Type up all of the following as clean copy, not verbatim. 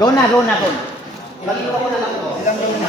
Go na, go na, go. Mag-iwa ko na lang to. Ilang game na?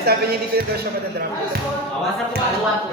Sabi niya hindi ko daw siya matadrop. Awasan po, aluwan po.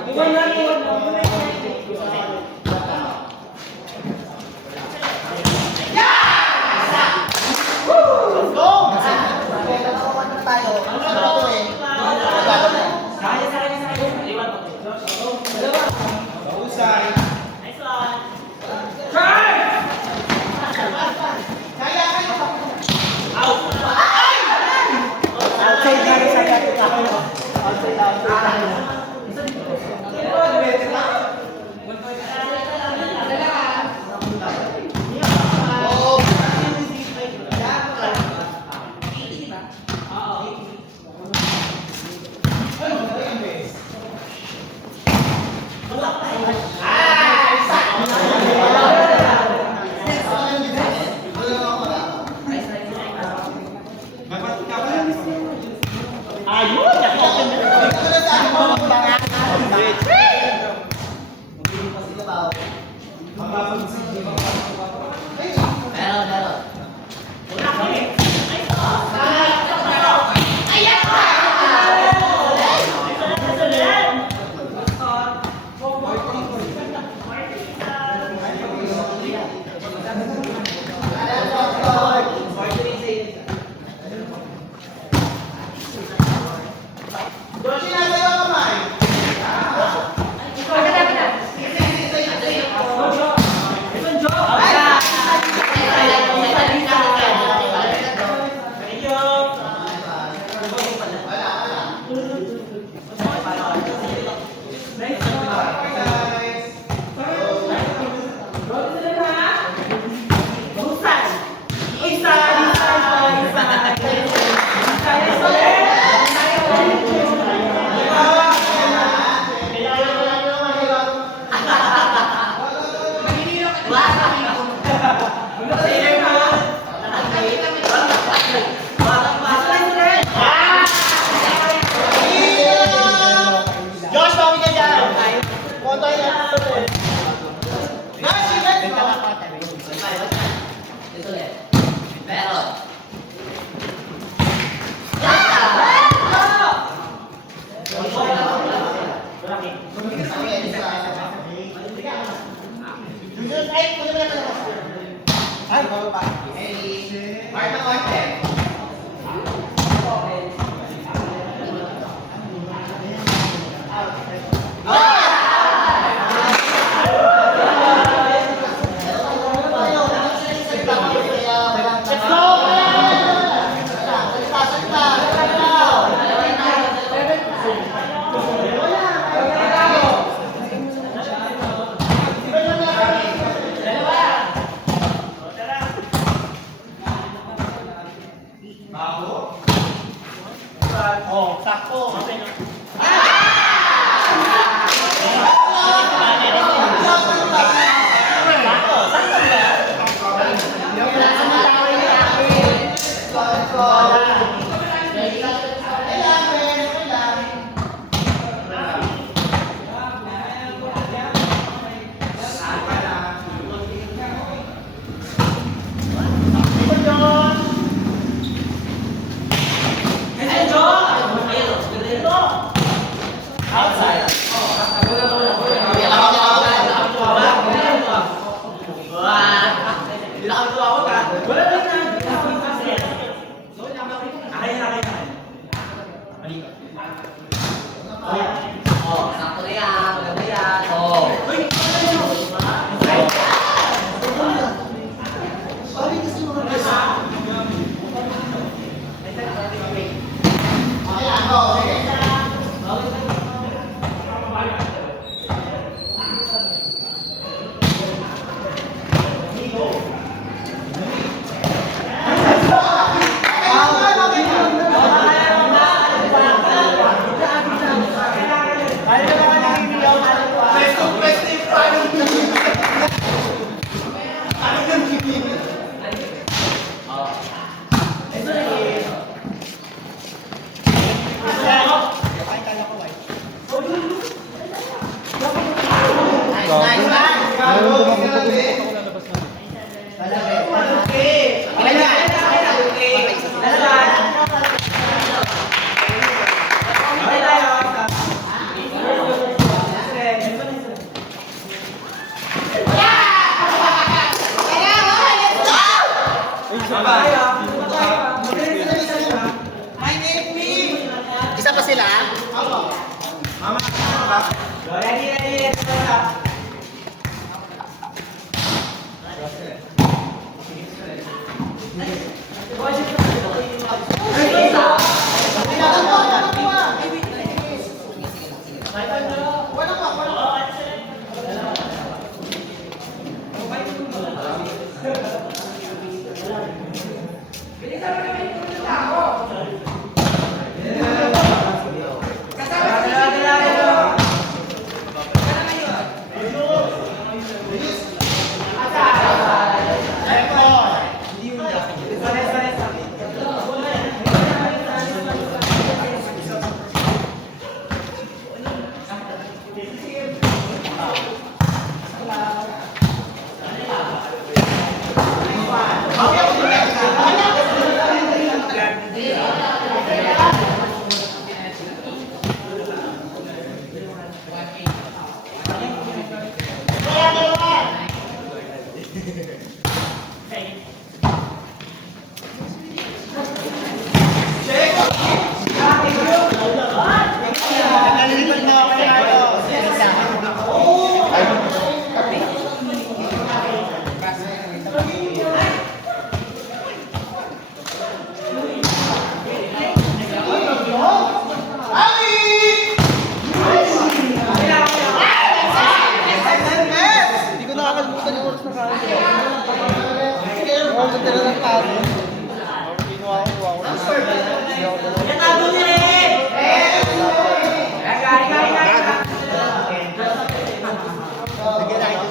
Isa pa sila?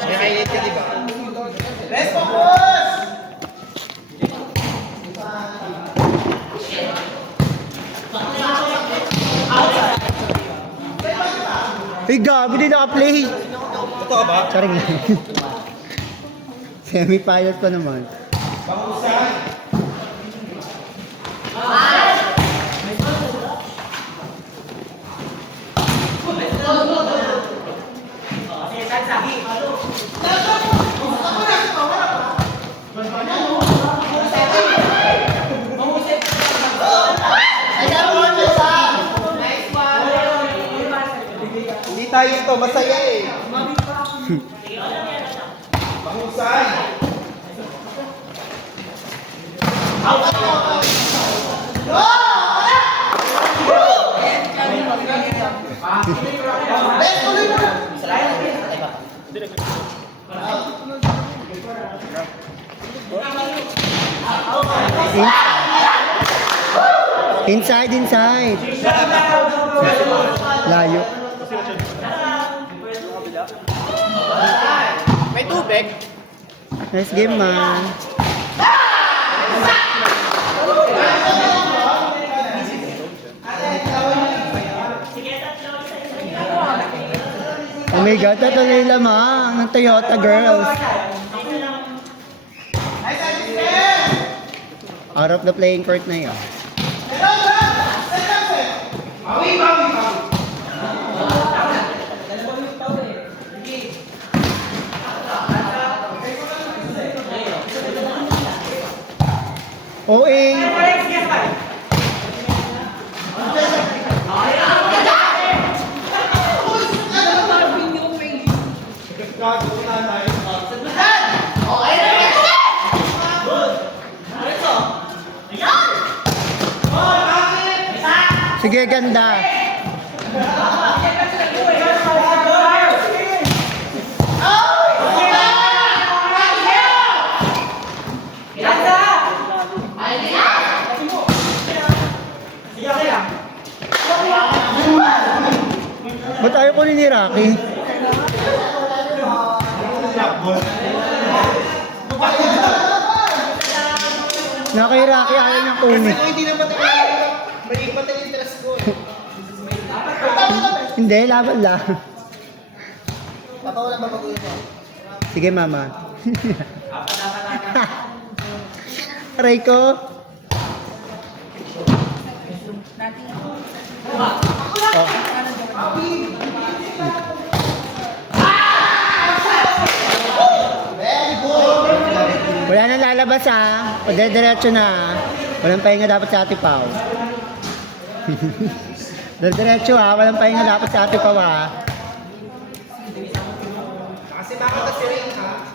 Nag-highlight ka, di ba? Let's focus! Hey, gabi din naka-play. Ito ka ba? Sorry lang. Semi-pilot pa naman. Pangusay! Hindi tayo ito, masaya eh. Pangusay! Inside, inside. Layo. May tubig? Nice game, man. Oh my God, tatuloy lamang ng Toyota Girls. Out of the playing court na yun. OA. Sige, ganda. Ba't ayaw ko ni Rocky? Na kay Rocky ayaw niyang kunin. Hindi naman tayo. Mali pa tayo interest ko eh. Hindi, laban lang. Papawalan ba baguhin mo? Sige, mama. Apat. Aray ko. Oh. Wala nang lalabas ha. O diretso na. Walang pahinga dapat sa Ate Pao. Diretso ha. Walang pahinga dapat sa Ate Pao ha. Kasi baka kasi rin ha.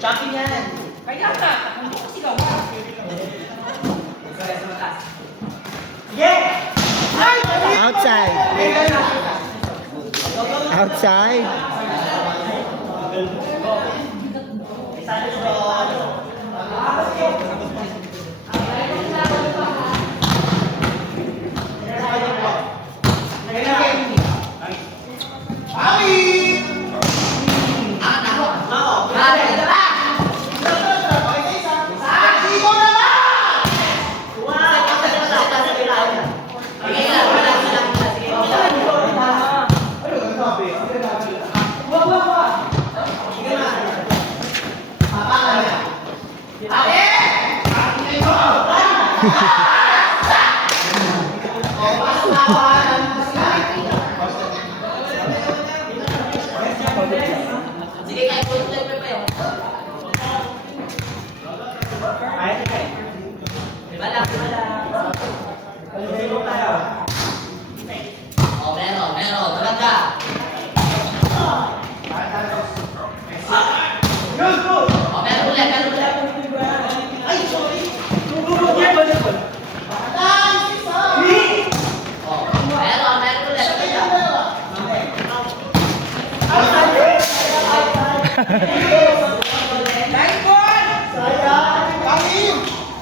Champion yan. Kaya nga, hindi ko sigaw ka. Outside. Outside. Sige, kahit po ito pa yun. Diba lang? Oh, meron. Maganda. Oh, meron ulit. Ay, sorry. Oh, meron ulit.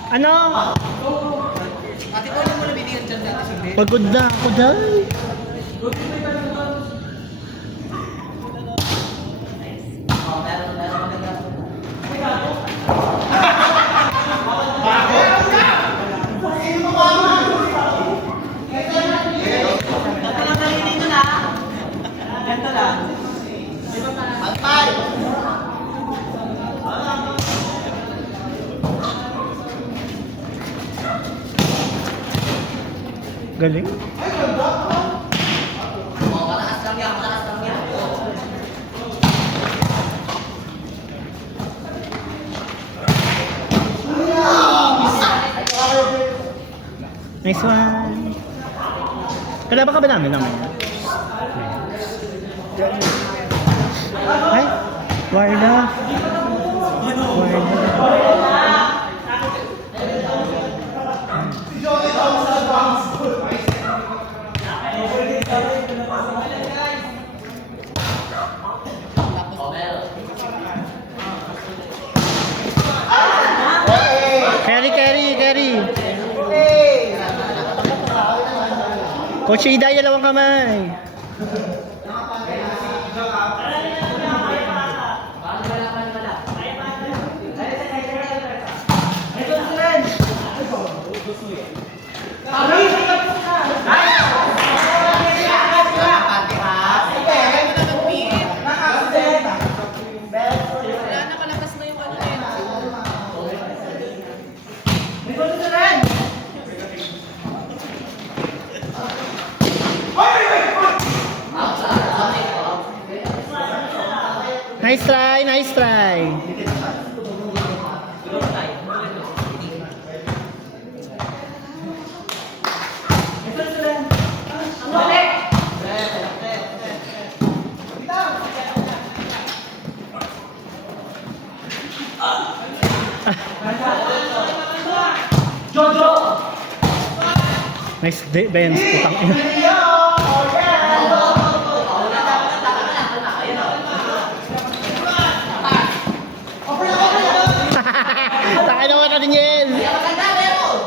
Ano? Ate ko mo na binigyan dyan dati sa bed. Pagod na ako dahil. Oh, meron maganda. Galing. Oh, mataas lang yan. Nice one. Kalaban ka ba namin naman? Ay, Warda. Oh, meron. Carry. Coach Ida, dalawang kamay. Nakalakas na yung ano na yun. Nice try. Nice defense, putang ina. Taka naman natin yan. Maganda, meron.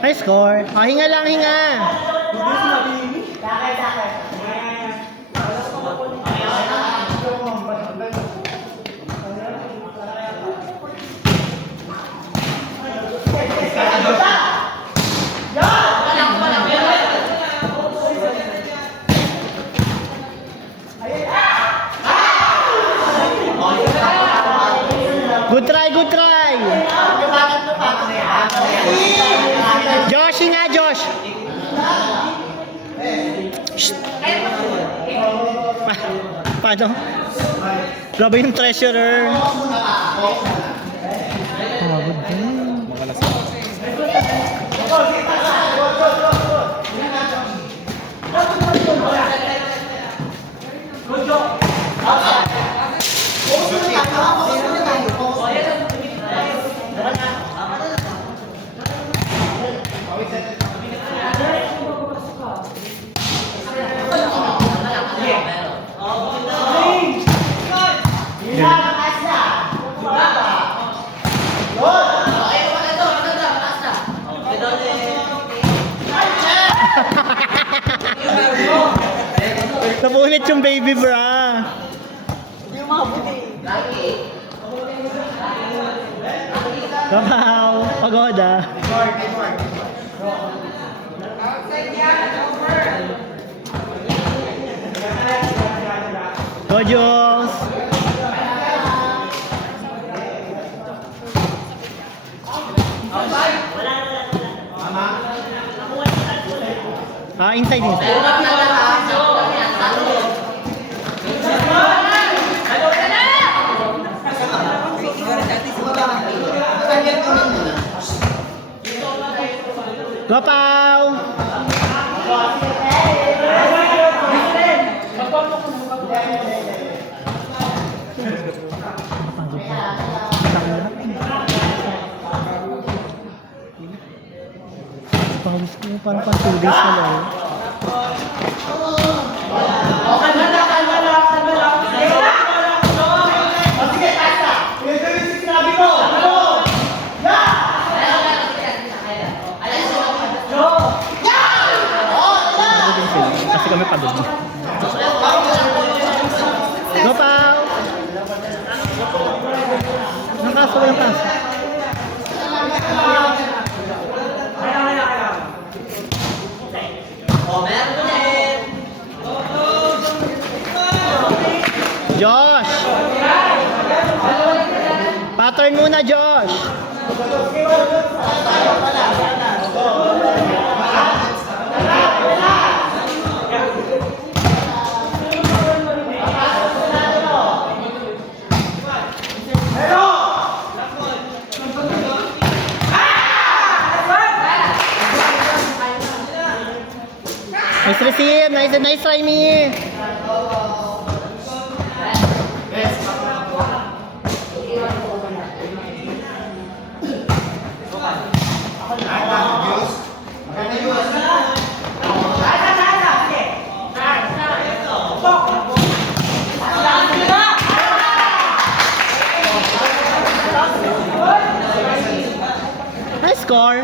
High score. Oh, hinga lang, hinga. try. Josh nga, Josh. Shh. Paano? Grabe yung treasurer. Pagod din. Napunit yung baby bra. Wow, pagoda. Go, Jules. Inside din. Go, Pao! Pawis ko parang pang 2 days na lang. Kasi kami pa doon. Go, Pao! Nakaso, walang kaso. Josh! Pattern muna, Josh! Nice receive! Nice try me! Nice score!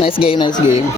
Nice game, nice game.